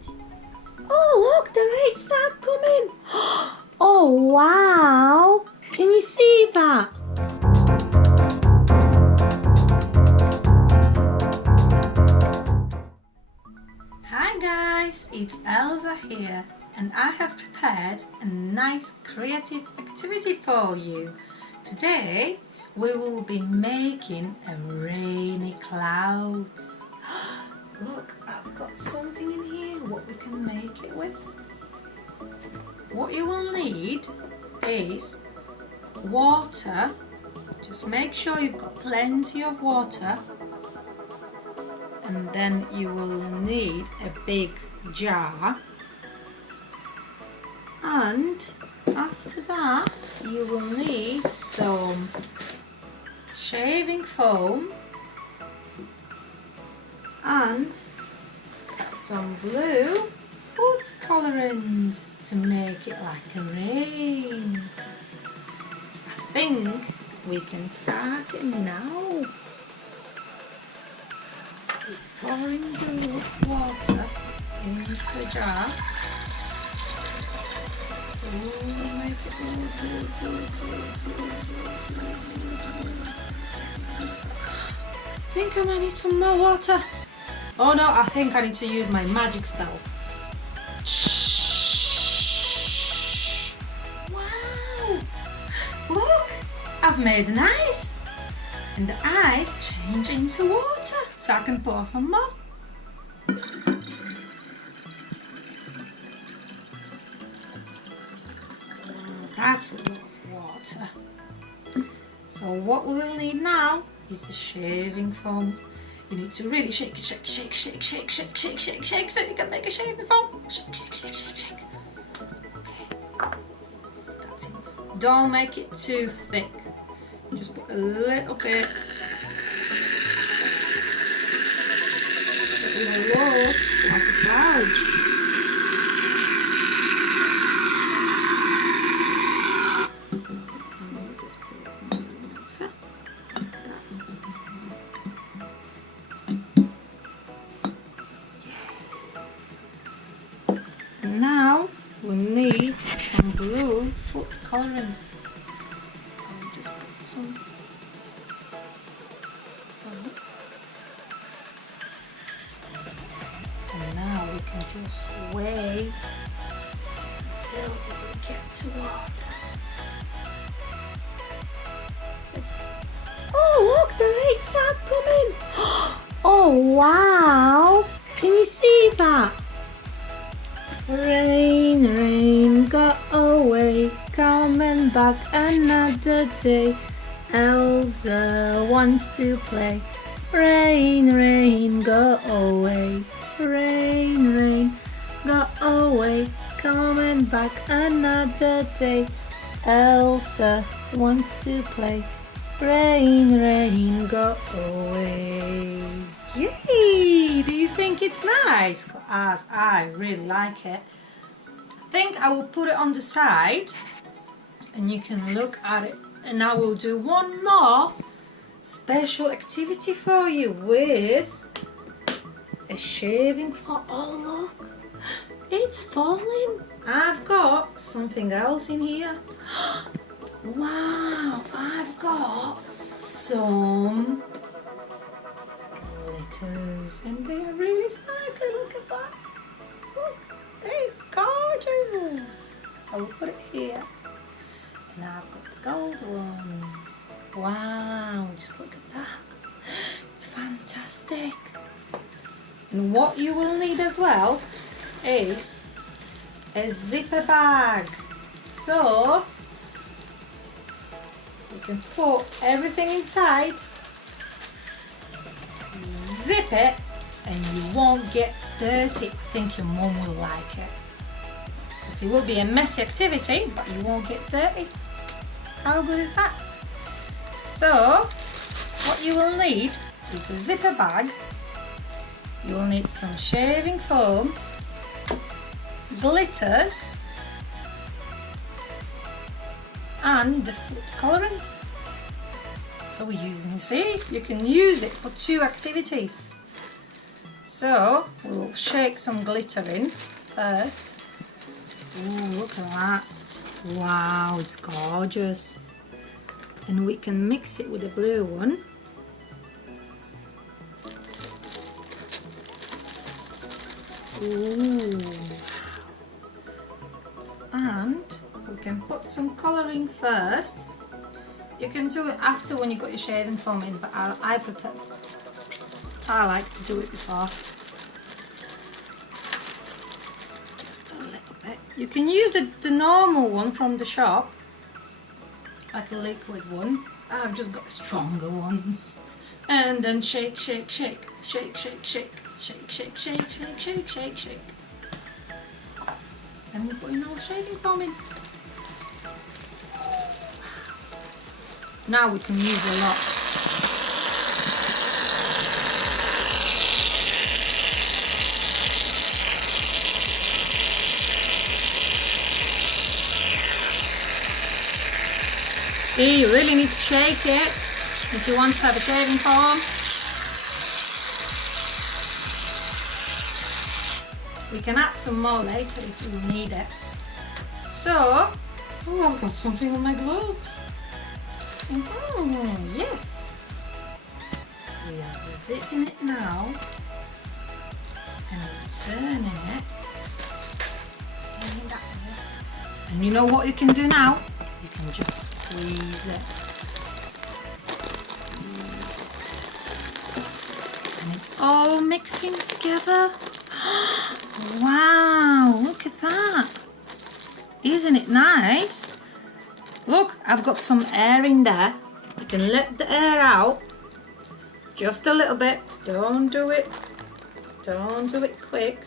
edge. Oh look, the rays start coming. Oh wow! Can you see that? Hi guys, it's Elsa here, and I have prepared a nice creative activity for you. Today we will be making a rainy clouds. Look, I've got something in here what we can make it with. What you will need is water. Just make sure you've got plenty of water, and then you will need a big jar, and after that you will need some shaving foam and some blue food colorant to make it like a rain. So I think we can start it now. So we're pouring the water into the jar. Make it I think I might need some more water. Oh no, I think I need to use my magic spell. Wow! Look! I've made an ice! And the ice changed into water, so I can pour some more. That's a lot of water. So what we will need now is the shaving foam. You need to really shake, shake, shake, shake, shake, shake, shake, shake, shake, so you can make a shaving foam. Shake, shake, shake, shake, shake. Okay, that's enough. Don't make it too thick. Just put a little bit. So it will look like a cloud. Now we need some blue food colorant. I'll just put some. And now we can just wait until we get to water. Oh look, the rays start coming. Oh wow! Can you see that? Rain, rain, go away, coming back another day. Elsa wants to play. Rain, rain, go away. Rain, rain, go away, coming back another day. Elsa wants to play. Rain, rain, go away. Yay! Do you think it's nice? As I really like it. I think I will put it on the side and you can look at it. And I will do one more special activity for you with a shaving foam. Oh look, it's falling. I've got something else in here. Wow, I've got some glitters and they are really sparkly. Look at that. Look, it's gorgeous. I will put it here. And I've got the gold one. Wow, just look at that. It's fantastic. And what you will need as well is a zipper bag. So you can put everything inside, zip it, and you won't get dirty. I think your mum will like it. Because it will be a messy activity, but you won't get dirty. How good is that? So, what you will need is the zipper bag. You will need some shaving foam, glitters, and the food colorant. So we're using, see, you can use it for 2 activities. So we'll shake some glitter in first. Ooh, look at that. Wow, it's gorgeous. And we can mix it with the blue one. Ooh. And we can put some colouring first. You can do it after when you've got your shaving foam in, but I like to do it before. Just a little bit. You can use the normal one from the shop, like a liquid one. I've just got stronger ones. And then shake, shake, shake, shake, shake, shake, shake, shake, shake, shake, shake, shake, shake. And we're putting our shaving foam in. Now we can use a lot. See, you really need to shake it if you want to have a shaving foam. We can add some more later if we need it. So, oh, I've got something on my gloves. Yes. We are zipping it now and we're turning it. Turning that way. And you know what you can do now? You can just squeeze it. And it's all mixing together. Wow, look at that. Isn't it nice? Look, I've got some air in there. You can let the air out just a little bit. Don't do it quick.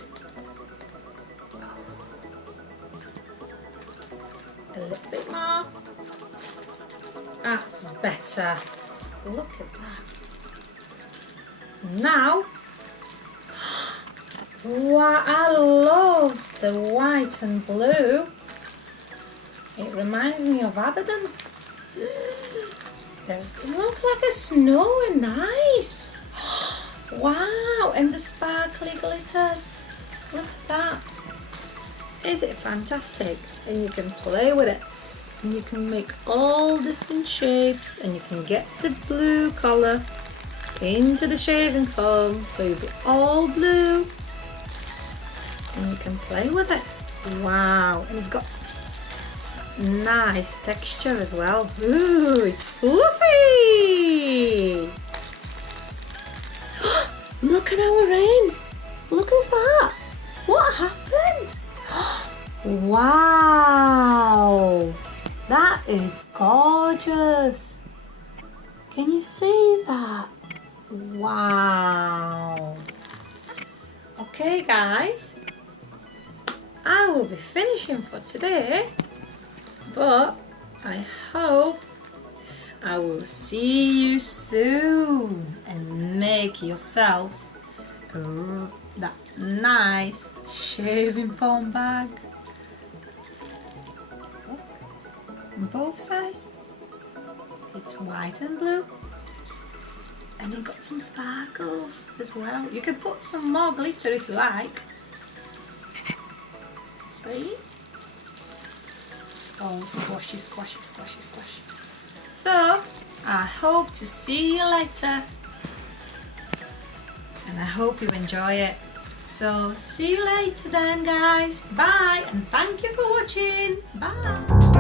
A little bit more. That's better. Look at that. Now, wow, I love the white and blue. It reminds me of Abaddon. It looks like a snow and ice. Wow, and the sparkly glitters. Look at that. Is it fantastic? And you can play with it. And you can make all different shapes. And you can get the blue colour into the shaving foam. So you'll be all blue. And you can play with it. Wow. And it's got nice texture as well. Ooh, it's fluffy. Look at our rain. Look at that. What happened? Wow, that is gorgeous. Can you see that? Wow. Okay guys, I will be finishing for today, but I hope I will see you soon and make yourself that nice shaving foam bag. Look, on both sides, it's white and blue, and it got some sparkles as well. You can put some more glitter if you like. See? It's all squashy, squashy, squashy, squashy. So, I hope to see you later. And I hope you enjoy it. So, see you later then guys. Bye, and thank you for watching. Bye.